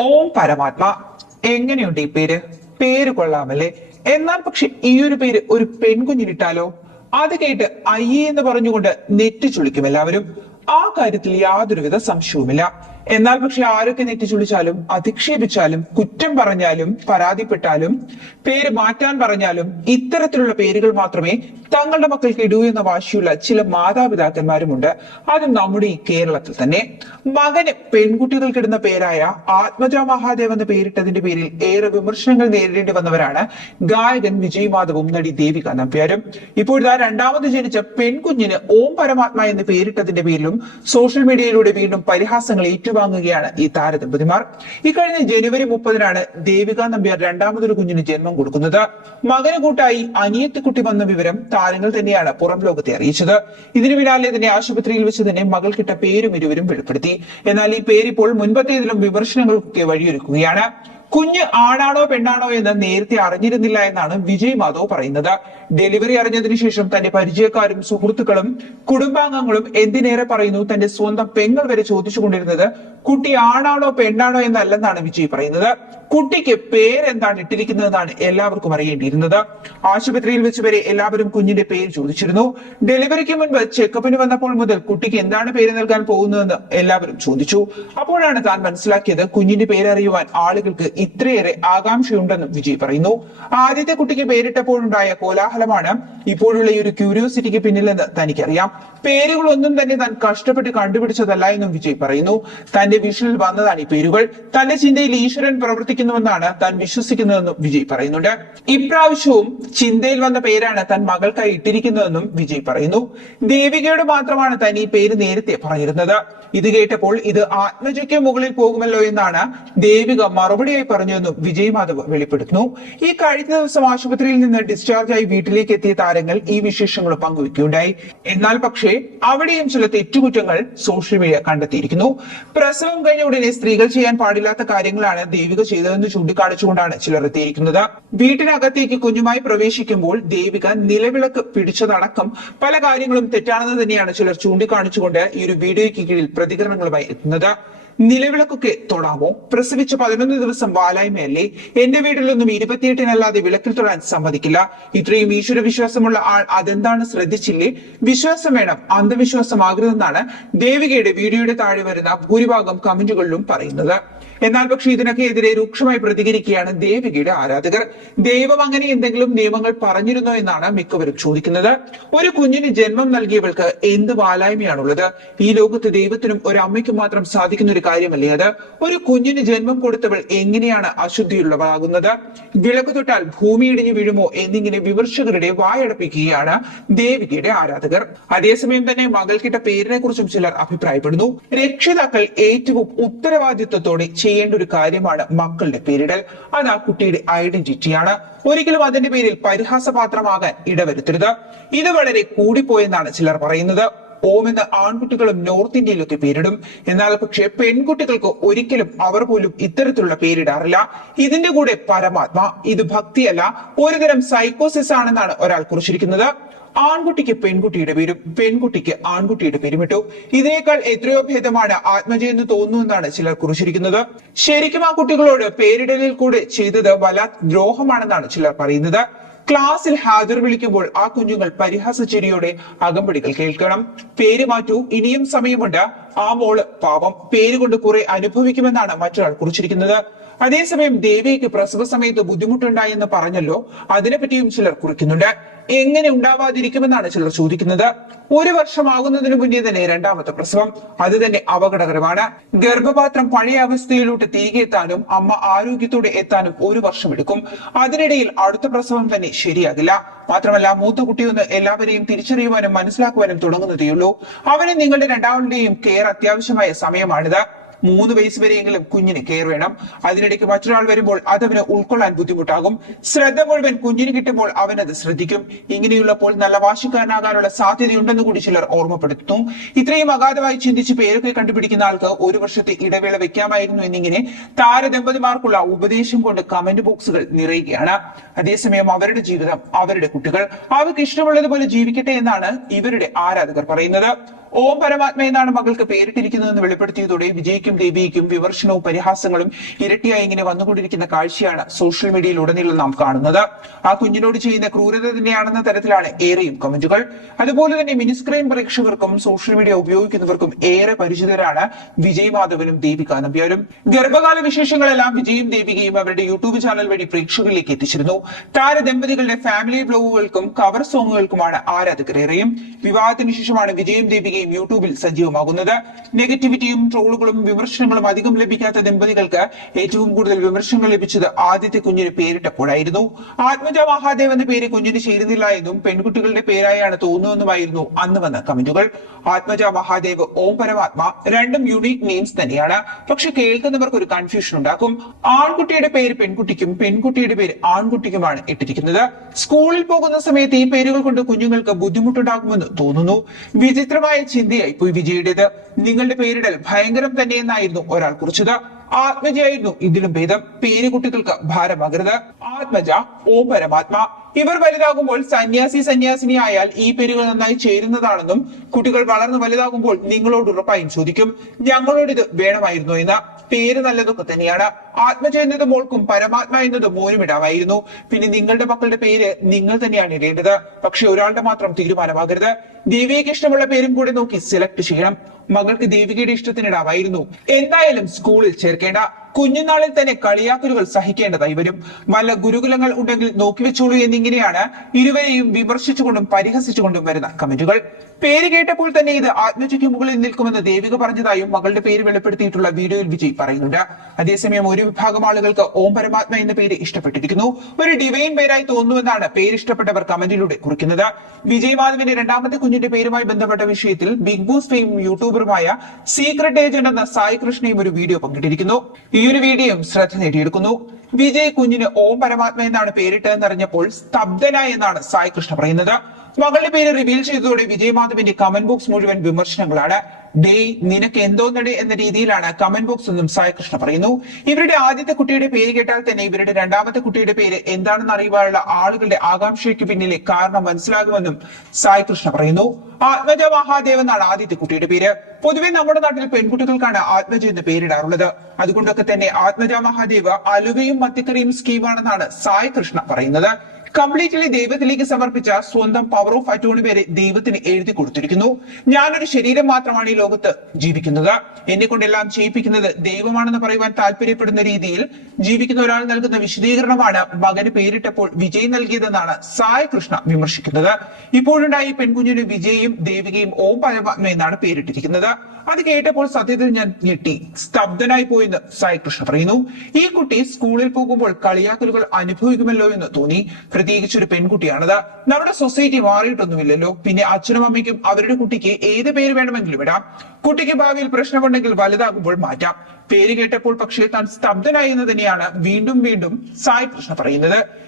ഓം പരമാത്മ. എങ്ങനെയുണ്ട് ഈ പേര്? പേര് കൊള്ളാമല്ലേ? എന്നാൽ പക്ഷെ ഈ ഒരു പേര് ഒരു പെൺകുഞ്ഞിനിട്ടാലോ? അത് കേട്ട് അയ്യേ എന്ന് പറഞ്ഞുകൊണ്ട് നെറ്റി ചുളിക്കും എല്ലാവരും. ആ കാര്യത്തിൽ യാതൊരുവിധ സംശയവുമില്ല. എന്നാൽ പക്ഷെ ആരൊക്കെ നെറ്റി ചുളിച്ചാലും അധിക്ഷേപിച്ചാലും കുറ്റം പറഞ്ഞാലും പരാതിപ്പെട്ടാലും പേര് മാറ്റാൻ പറഞ്ഞാലും ഇത്തരത്തിലുള്ള പേരുകൾ മാത്രമേ തങ്ങളുടെ മക്കൾക്ക് ഇടൂ എന്ന വാശിയുള്ള ചില മാതാപിതാക്കന്മാരുമുണ്ട്. അതും നമ്മുടെ ഈ കേരളത്തിൽ തന്നെ. മകന് പെൺകുട്ടികൾക്കിടുന്ന പേരായ ആത്മജ മഹാദേവ് എന്ന പേരിട്ടതിന്റെ പേരിൽ ഏറെ വിമർശനങ്ങൾ നേരിടേണ്ടി വന്നവരാണ് ഗായകൻ വിജയ് മാധവും നടി ദേവിക നമ്പ്യാരും. ഇപ്പോഴിതാ രണ്ടാമത് ജനിച്ച പെൺകുഞ്ഞിന് ഓം പരമാത്മ എന്ന് പേരിട്ടതിന്റെ പേരിലും സോഷ്യൽ മീഡിയയിലൂടെ വീണ്ടും പരിഹാസങ്ങൾ ഏറ്റുവാങ്ങുകയാണ് ഈ താരദമ്പതിമാർ. ഇക്കഴിഞ്ഞ ജനുവരി മുപ്പതിനാണ് ദേവിക നമ്പ്യാർ രണ്ടാമതൊരു കുഞ്ഞിന് ജന്മം കൊടുക്കുന്നത്. മകന് കൂട്ടായി അനിയത്തിക്കുട്ടി വന്ന വിവരം താരങ്ങൾ തന്നെയാണ് പുറം ലോകത്തെ അറിയിച്ചത്. ഇതിനു പിന്നാലെ തന്നെ ആശുപത്രിയിൽ വെച്ച് തന്നെ മകൾക്കിട്ട പേരും ഇരുവരും വെളിപ്പെടുത്തി. എന്നാൽ ഈ പേരിപ്പോൾ മുൻപത്തേതിലും വിമർശനങ്ങൾക്കൊക്കെ വഴിയൊരുക്കുകയാണ്. കുഞ്ഞ് ആണാണോ പെണ്ണാണോ എന്ന് നേരത്തെ അറിഞ്ഞിരുന്നില്ല എന്നാണ് വിജയ് മാധവ് പറയുന്നത്. ഡെലിവറി അറിഞ്ഞതിനു ശേഷം തന്റെ പരിചയക്കാരും സുഹൃത്തുക്കളും കുടുംബാംഗങ്ങളും എന്തിനേറെ പറയുന്നു? തന്റെ സ്വന്തം പെങ്ങൾ വരെ ചോദിച്ചുകൊണ്ടിരുന്നത് കുട്ടി ആണാണോ പെണ്ണാണോ എന്നല്ലെന്നാണ് വിജയ് പറയുന്നത്. കുട്ടിക്ക് പേരെന്താണ് ഇട്ടിരിക്കുന്നതെന്നാണ് എല്ലാവർക്കും അറിയേണ്ടിയിരുന്നത്. ആശുപത്രിയിൽ വെച്ച് വരെ എല്ലാവരും കുഞ്ഞിന്റെ പേര് ചോദിച്ചിരുന്നു. ഡെലിവറിക്ക് മുൻപ് ചെക്കപ്പിന് വന്നപ്പോൾ മുതൽ കുട്ടിക്ക് എന്താണ് പേര് നൽകാൻ പോകുന്നതെന്ന് എല്ലാവരും ചോദിച്ചു. അപ്പോഴാണ് താൻ മനസ്സിലാക്കിയത് കുഞ്ഞിന്റെ പേരറിയുവാൻ ആളുകൾക്ക് ഇത്രയേറെ ആകാംക്ഷയുണ്ടെന്നും വിജയ് പറയുന്നു. ആദ്യത്തെ കുട്ടിക്ക് പേരിട്ടപ്പോഴുണ്ടായ കോലാഹലമാണ് ഇപ്പോഴുള്ള ഈ ഒരു ക്യൂരിയോസിറ്റിക്ക് പിന്നിലെന്ന് തനിക്കറിയാം. പേരുകളൊന്നും തന്നെ താൻ കഷ്ടപ്പെട്ട് കണ്ടുപിടിച്ചതല്ല എന്നും വിജയ് പറയുന്നു. തന്റെ വിഷനിൽ വന്നതാണ് ഈ പേരുകൾ. തന്റെ ചിന്തയിൽ ഈശ്വരൻ പ്രവർത്തിക്കുന്നുവെന്നാണ് താൻ വിശ്വസിക്കുന്നതെന്നും വിജയ് പറയുന്നുണ്ട്. ഇപ്രാവശ്യവും ചിന്തയിൽ വന്ന പേരാണ് താൻ മകൾക്കായി ഇട്ടിരിക്കുന്നതെന്നും വിജയ് പറയുന്നു. ദേവികയോട് മാത്രമാണ് താൻ ഈ പേര് നേരത്തെ പറഞ്ഞിരുന്നത്. ഇത് കേട്ടപ്പോൾ ഇത് ആത്മജയ്ക്ക് മുകളിൽ പോകുമല്ലോ എന്നാണ് ദേവിക മറുപടിയായി പറഞ്ഞതെന്നും വിജയ് മാധവ് വെളിപ്പെടുത്തുന്നു. ഈ കഴിഞ്ഞ ദിവസം ആശുപത്രിയിൽ നിന്ന് ഡിസ്ചാർജ് ആയി വീട്ടിലേക്ക് എത്തിയ താരങ്ങൾ ഈ വിശേഷങ്ങൾ പങ്കുവെക്കുകയുണ്ടായി. എന്നാൽ പക്ഷേ അവിടെയും ചില തെറ്റുകുറ്റങ്ങൾ സോഷ്യൽ മീഡിയ കണ്ടെത്തിയിരിക്കുന്നു. പ്രസവം കഴിഞ്ഞ ഉടനെ സ്ത്രീകൾ ചെയ്യാൻ പാടില്ലാത്ത കാര്യങ്ങളാണ് ദേവിക ചെയ്തതെന്ന് ചൂണ്ടിക്കാണിച്ചുകൊണ്ടാണ് ചിലർ എത്തിയിരിക്കുന്നത്. വീട്ടിനകത്തേക്ക് കുഞ്ഞുമായി പ്രവേശിക്കുമ്പോൾ ദേവിക നിലവിളക്ക് പിടിച്ചതടക്കം പല കാര്യങ്ങളും തെറ്റാണെന്ന് തന്നെയാണ് ചിലർ ചൂണ്ടിക്കാണിച്ചുകൊണ്ട് ഈ ഒരു വീഡിയോയ്ക്ക് കീഴിൽ പ്രതികരണങ്ങളുമായി എത്തുന്നത്. നിലവിളക്കൊക്കെ തൊടാമോ? പ്രസവിച്ച പതിനൊന്ന് ദിവസം വാലായ്മയല്ലേ? എന്റെ വീട്ടിലൊന്നും ഇരുപത്തിയെട്ടിനല്ലാതെ വിളക്കിൽ തൊടാൻ സമ്മതിക്കില്ല. ഇത്രയും ഈശ്വര വിശ്വാസമുള്ള ആൾ അതെന്താണ് ശ്രദ്ധിച്ചില്ലേ? വിശ്വാസം വേണം. അന്ധവിശ്വാസമാകരുതെന്നാണ് ദേവികയുടെ വീഡിയോയുടെ താഴെ വരുന്ന ഭൂരിഭാഗം കമന്റുകളിലും പറയുന്നത്. എന്നാൽ പക്ഷേ ഇതിനൊക്കെ എതിരെ രൂക്ഷമായി പ്രതികരിക്കുകയാണ് ദേവികയുടെ ആരാധകർ. ദൈവം അങ്ങനെ എന്തെങ്കിലും നിയമങ്ങൾ പറഞ്ഞിരുന്നോ എന്നാണ് മിക്കവരും ചോദിക്കുന്നത്. ഒരു കുഞ്ഞിന് ജന്മം നൽകിയവൾക്ക് എന്ത് വാലായ്മയാണുള്ളത്? ഈ ലോകത്ത് ദൈവത്തിനും ഒരു അമ്മയ്ക്കും മാത്രം സാധിക്കുന്ന ഒരു കാര്യമല്ലേ അത്? ഒരു കുഞ്ഞിന് ജന്മം കൊടുത്തവൾ എങ്ങനെയാണ് അശുദ്ധിയുള്ളവളാകുന്നത്? വിളക്ക് തൊട്ടാൽ ഭൂമി ഇടിഞ്ഞു വീഴുമോ എന്നിങ്ങനെ വിമർശകരുടെ വായടപ്പിക്കുകയാണ് ദേവികയുടെ ആരാധകർ. അതേസമയം തന്നെ മകൾക്കിട്ട പേരിനെ കുറിച്ചും ചിലർ അഭിപ്രായപ്പെടുന്നു. രക്ഷിതാക്കൾ ഏറ്റവും ഉത്തരവാദിത്വത്തോടെ ചെയ്യേണ്ട ഒരു കാര്യമാണ് മക്കളുടെ പേരിടൽ. അത് ആ കുട്ടിയുടെ ഐഡന്റിറ്റിയാണ് ഒരിക്കലും അതിന്റെ പേരിൽ പരിഹാസപാത്രമാകാൻ ഇടവരുത്തരുത്. ഇത് വളരെ കൂടിപ്പോയെന്നാണ് ചിലർ പറയുന്നത്. ഓം എന്ന് ആൺകുട്ടികളും നോർത്ത് ഇന്ത്യയിലൊക്കെ പേരിടും. എന്നാൽ പക്ഷേ പെൺകുട്ടികൾക്ക് ഒരിക്കലും അവർ പോലും ഇത്തരത്തിലുള്ള പേരിടാറില്ല. ഇതിന്റെ കൂടെ പരമാത്മ ഇത് ഭക്തിയല്ല. ഒരുതരം സൈക്കോസിസ് ആണെന്നാണ് ഒരാൾ കുറിച്ചിരിക്കുന്നത്. ആൺകുട്ടിക്ക് പെൺകുട്ടിയുടെ പേരും പെൺകുട്ടിക്ക് ആൺകുട്ടിയുടെ പേരും ഇട്ടു ഇതിനേക്കാൾ എത്രയോ ഭേദമാണ് ആത്മജയെന്ന് എന്ന് എന്നാണ് ചിലർ കുറിച്ചിരിക്കുന്നത്. ശരിക്കും ആ കുട്ടികളോട് പേരിടലിൽ കൂടെ ചെയ്തത് വല്ലാത്ത ദ്രോഹമാണെന്നാണ് ചിലർ പറയുന്നത്. ക്ലാസ്സിൽ ഹാജർ വിളിക്കുമ്പോൾ ആ കുഞ്ഞുങ്ങൾ പരിഹാസ ചിരിയോടെ അകമ്പടികൾ കേൾക്കണം. പേര് മാറ്റൂ ഇനിയും സമയമുണ്ട്. ആ മോൾ പാവം പേര് കൊണ്ട് കുറെ അനുഭവിക്കുമെന്നാണ് മറ്റൊരാൾ കുറിച്ചിരിക്കുന്നത്. അതേസമയം ദേവിക്ക് പ്രസവ സമയത്ത് ബുദ്ധിമുട്ടുണ്ടായെന്ന് പറഞ്ഞല്ലോ അതിനെപ്പറ്റിയും ചിലർ കുറിക്കുന്നുണ്ട്. എങ്ങനെ ഉണ്ടാവാതിരിക്കുമെന്നാണ് ചിലർ ചോദിക്കുന്നത്. ഒരു വർഷമാകുന്നതിന് മുന്നേ തന്നെ രണ്ടാമത്തെ പ്രസവം. അത് തന്നെ അപകടകരമാണ്. ഗർഭപാത്രം പഴയ അവസ്ഥയിലോട്ട് തിരികെ എത്താനും അമ്മ ആരോഗ്യത്തോടെ എത്താനും ഒരു വർഷം എടുക്കും. അതിനിടയിൽ അടുത്ത പ്രസവം തന്നെ ശരിയാകില്ല. മാത്രമല്ല മൂത്ത കുട്ടിയൊന്ന് എല്ലാവരെയും തിരിച്ചറിയുവാനും മനസ്സിലാക്കുവാനും തുടങ്ങുന്നതേയുള്ളൂ. അവന് നിങ്ങളുടെ രണ്ടാളുടെയും കെയർ അത്യാവശ്യമായ സമയമാണിത്. മൂന്ന് വയസ്സ് വരെയെങ്കിലും കുഞ്ഞിന് കെയർ വേണം. അതിനിടയ്ക്ക് മറ്റൊരാൾ വരുമ്പോൾ അതവന് ഉൾക്കൊള്ളാൻ ബുദ്ധിമുട്ടാകും. ശ്രദ്ധ മുഴുവൻ കുഞ്ഞിന് കിട്ടുമ്പോൾ അവൻ അത് ശ്രദ്ധിക്കും. ഇങ്ങനെയുള്ളപ്പോൾ നല്ല വാശിക്കാരനാകാനുള്ള സാധ്യതയുണ്ടെന്ന് കൂടി ചിലർ ഓർമ്മപ്പെടുത്തുന്നു ഇത്രയും അഗാധമായി ചിന്തിച്ച് പേരൊക്കെ കണ്ടുപിടിക്കുന്ന ആൾക്ക് ഒരു വർഷത്തെ ഇടവേള വെക്കാമായിരുന്നു എന്നിങ്ങനെ താരദമ്പതിമാർക്കുള്ള ഉപദേശം കൊണ്ട് കമന്റ് ബോക്സുകൾ നിറയുകയാണ്. അതേസമയം അവരുടെ ജീവിതം അവരുടെ കുട്ടികൾ. അവർക്ക് ഇഷ്ടമുള്ളതുപോലെ ജീവിക്കട്ടെ എന്നാണ് ഇവരുടെ ആരാധകർ പറയുന്നത്. ഓം പരമാത്മ എന്നാണ് മകൾക്ക് പേരിട്ടിരിക്കുന്നതെന്ന് വെളിപ്പെടുത്തിയതോടെ വിജയ്ക്കും ദേവിക്കും വിമർശനവും പരിഹാസങ്ങളും ഇരട്ടിയായി ഇങ്ങനെ വന്നുകൊണ്ടിരിക്കുന്ന കാഴ്ചയാണ് സോഷ്യൽ മീഡിയയിൽ ഉടനീളം നാം കാണുന്നത്. ആ കുഞ്ഞിനോട് ചെയ്യുന്ന ക്രൂരത തന്നെയാണെന്ന തരത്തിലാണ് ഏറെയും കമന്റുകൾ. അതുപോലെ തന്നെ മിനിസ്ക്രീൻ പ്രേക്ഷകർക്കും സോഷ്യൽ മീഡിയ ഉപയോഗിക്കുന്നവർക്കും ഏറെ പരിചിതരാണ് വിജയ് മാധവനും ദേവിക നമ്പ്യാരും. ഗർഭകാല വിശേഷങ്ങളെല്ലാം വിജയും ദേവികയും അവരുടെ യൂട്യൂബ് ചാനൽ വഴി പ്രേക്ഷകരിലേക്ക് എത്തിച്ചിരുന്നു. താരദമ്പതികളുടെ ഫാമിലി ബ്ലോഗുകൾക്കും കവർ സോങ്ങുകൾക്കുമാണ് ആരാധകരേറെയും. വിവാഹത്തിന് ശേഷമാണ് വിജയും ദേവികയും യൂട്യൂബിൽ സജീവമാകുന്നത്. നെഗറ്റിവിറ്റിയും ട്രോളുകളും വിമർശനങ്ങളും അധികം ലഭിക്കാത്ത ദമ്പതികൾക്ക് ഏറ്റവും കൂടുതൽ വിമർശനങ്ങൾ ലഭിച്ചത് ആദ്യത്തെ കുഞ്ഞിന് പേരിട്ടപ്പോഴായിരുന്നു. ആത്മജ മഹാദേവ് എന്ന പേര് കുഞ്ഞിന് ചേരുന്നില്ല എന്നും പെൺകുട്ടികളുടെ പേരായാണ് തോന്നുമെന്നുമായിരുന്നു അന്ന് വന്ന കമന്റുകൾ. ആത്മജ മഹാദേവ് ഓം പരമാത്മ രണ്ടും യുണീക് നെയിംസ് തന്നെയാണ്. പക്ഷെ കേൾക്കുന്നവർക്ക് ഒരു കൺഫ്യൂഷൻ ഉണ്ടാക്കും. ആൺകുട്ടിയുടെ പേര് പെൺകുട്ടിക്കും പെൺകുട്ടിയുടെ പേര് ആൺകുട്ടിക്കുമാണ് ഇട്ടിരിക്കുന്നത്. സ്കൂളിൽ പോകുന്ന സമയത്ത് ഈ പേരുകൾ കൊണ്ട് കുഞ്ഞുങ്ങൾക്ക് ബുദ്ധിമുട്ടുണ്ടാകുമെന്ന് തോന്നുന്നു. വിചിത്രമായ ചിന്തയായി. പോയി വിജയുടേത് നിങ്ങളുടെ പേരിടൽ ഭയങ്കരം തന്നെയെന്നായിരുന്നു ഒരാൾ കുറിച്ചത്. ആത്മജയായിരുന്നു ഇതിലും ഭേദം. പേര് കുട്ടികൾക്ക് ഭാരമാകരുത്. ആത്മജ ഓ പരമാത്മ. ഇവർ വലുതാകുമ്പോൾ സന്യാസി സന്യാസിനി ആയാൽ ഈ പേരുകൾ നന്നായി ചേരുന്നതാണെന്നും കുട്ടികൾ വളർന്നു വലുതാകുമ്പോൾ നിങ്ങളോട് ഉറപ്പായും ചോദിക്കും. ഞങ്ങളോട് ഇത് വേണമായിരുന്നു എന്ന. പേര് നല്ലതൊക്കെ തന്നെയാണ്. ആത്മജ എന്നത് മോൾക്കും പരമാത്മ എന്നത് മോനും ഇടാമായിരുന്നു പിന്നെ നിങ്ങളുടെ മക്കളുടെ പേര് നിങ്ങൾ തന്നെയാണ് ഇടേണ്ടത്. പക്ഷെ ഒരാളുടെ മാത്രം തീരുമാനമാകരുത്. ദേവിക്ക് ഇഷ്ടമുള്ള പേരും കൂടെ നോക്കി സെലക്ട് ചെയ്യണം. മകൾക്ക് ദേവികയുടെ ഇഷ്ടത്തിനിടാമായിരുന്നു എന്തായാലും സ്കൂളിൽ ചേർക്കേണ്ട. കുഞ്ഞുനാളിൽ തന്നെ കളിയാക്കലുകൾ സഹിക്കേണ്ടതായി വരും. വല്ല ഗുരുകുലങ്ങൾ ഉണ്ടെങ്കിൽ നോക്കിവെച്ചോളൂ എന്നിങ്ങനെയാണ് ഇരുവരെയും വിമർശിച്ചുകൊണ്ടും പരിഹസിച്ചുകൊണ്ടും വരുന്ന കമന്റുകൾ. പേര് കേട്ടപ്പോൾ തന്നെ ഇത് ആത്മജയ്ക്ക് മുകളിൽ നിൽക്കുമെന്ന് ദേവിക പറഞ്ഞതായും മകളുടെ പേര് വെളിപ്പെടുത്തിയിട്ടുള്ള വീഡിയോയിൽ വിജയ് പറയുന്നുണ്ട്. അതേസമയം ഒരു വിഭാഗം ആളുകൾക്ക് ഓം പരമാത്മ എന്ന പേര് ഇഷ്ടപ്പെട്ടിരിക്കുന്നു. ഒരു ഡിവൈൻ പേരായി തോന്നുന്നുവെന്നാണ് പേര് ഇഷ്ടപ്പെട്ടവർ കമന്റിലൂടെ കുറിക്കുന്നത്. വിജയ് മാധവിന്റെ രണ്ടാമത്തെ കുഞ്ഞിന്റെ പേരുമായി ബന്ധപ്പെട്ട വിഷയത്തിൽ ബിഗ് ബോസ് ഫെയിം യൂട്യൂബറുമായ സീക്രട്ട് ഏജന്റ് എന്ന സായി കൃഷ്ണയും ഒരു വീഡിയോ പങ്കിട്ടിരിക്കുന്നു. ഈ ഒരു വീഡിയോയും ശ്രദ്ധ നേടിയെടുക്കുന്നു. വിജയ് കുഞ്ഞിന് ഓം പരമാത്മ എന്നാണ് പേരിട്ടതെന്നറിഞ്ഞപ്പോൾ സ്തബ്ധനായി എന്നാണ് സായി കൃഷ്ണ പറയുന്നത്. മകളുടെ പേര് റിവീൽ ചെയ്തതോടെ വിജയ് മാധവിന്റെ കമന്റ് ബോക്സ് മുഴുവൻ വിമർശനങ്ങളാണ്. ഡേ നിനക്ക് എന്തോന്നടേ എന്ന രീതിയിലാണ് കമന്റ് ബോക്സ് എന്നും സായി കൃഷ്ണ പറയുന്നു. ഇവരുടെ ആദ്യത്തെ കുട്ടിയുടെ പേര് കേട്ടാൽ തന്നെ ഇവരുടെ രണ്ടാമത്തെ കുട്ടിയുടെ പേര് എന്താണെന്ന് അറിയുവാനുള്ള ആളുകളുടെ ആകാംക്ഷയ്ക്ക് പിന്നിലെ കാരണം മനസ്സിലാകുമെന്നും സായി കൃഷ്ണ പറയുന്നു. ആത്മജ മഹാദേവ് എന്നാണ് ആദ്യത്തെ കുട്ടിയുടെ പേര്. പൊതുവെ നമ്മുടെ നാട്ടിൽ പെൺകുട്ടികൾക്കാണ് ആത്മജ എന്ന് പേരിടാറുള്ളത്. അതുകൊണ്ടൊക്കെ തന്നെ ആത്മജ മഹാദേവ് അലുവയും മത്തിക്കറിയും സ്കീമാണെന്നാണ് സായി കൃഷ്ണ പറയുന്നത്. കംപ്ലീറ്റ്ലി ദൈവത്തിലേക്ക് സമർപ്പിച്ച സ്വന്തം പവർ ഓഫ് അറ്റോണി പേരെ ദൈവത്തിന് എഴുതി കൊടുത്തിരിക്കുന്നു. ഞാനൊരു ശരീരം മാത്രമാണ് ഈ ലോകത്ത് ജീവിക്കുന്നത്. എന്നെ കൊണ്ടെല്ലാം ചെയ്യിപ്പിക്കുന്നത് ദൈവമാണെന്ന് പറയുവാൻ താല്പര്യപ്പെടുന്ന രീതിയിൽ ജീവിക്കുന്ന ഒരാൾ നൽകുന്ന വിശദീകരണമാണ് മകന് പേരിട്ടപ്പോൾ വിജയ് നൽകിയതെന്നാണ് സായ കൃഷ്ണ വിമർശിക്കുന്നത്. ഇപ്പോഴുണ്ടായി പെൺകുഞ്ഞിന് വിജയും ദേവികയും ഓം പരമാത്മ എന്നാണ് പേരിട്ടിരിക്കുന്നത്. അത് കേട്ടപ്പോൾ സത്യത്തിൽ ഞാൻ ഞെട്ടി. സ്തബ്ധനായി പോയെന്ന് സായി കൃഷ്ണ പറയുന്നു. ഈ കുട്ടി സ്കൂളിൽ പോകുമ്പോൾ കളിയാക്കലുകൾ അനുഭവിക്കുമല്ലോ എന്ന് തോന്നി. പ്രത്യേകിച്ച് ഒരു പെൺകുട്ടിയാണത് നമ്മുടെ സൊസൈറ്റി മാറിയിട്ടൊന്നുമില്ലല്ലോ. പിന്നെ അച്ഛനും അമ്മയ്ക്കും അവരുടെ കുട്ടിക്ക് ഏത് പേര് വേണമെങ്കിലും ഇടാം. കുട്ടിക്ക് ഭാവിയിൽ പ്രശ്നമുണ്ടെങ്കിൽ വലുതാകുമ്പോൾ മാറ്റാം. പേര് കേട്ടപ്പോൾ പക്ഷേ താൻ സ്തബ്ധനായി എന്ന് തന്നെയാണ് വീണ്ടും വീണ്ടും സായി കൃഷ്ണ പറയുന്നത്.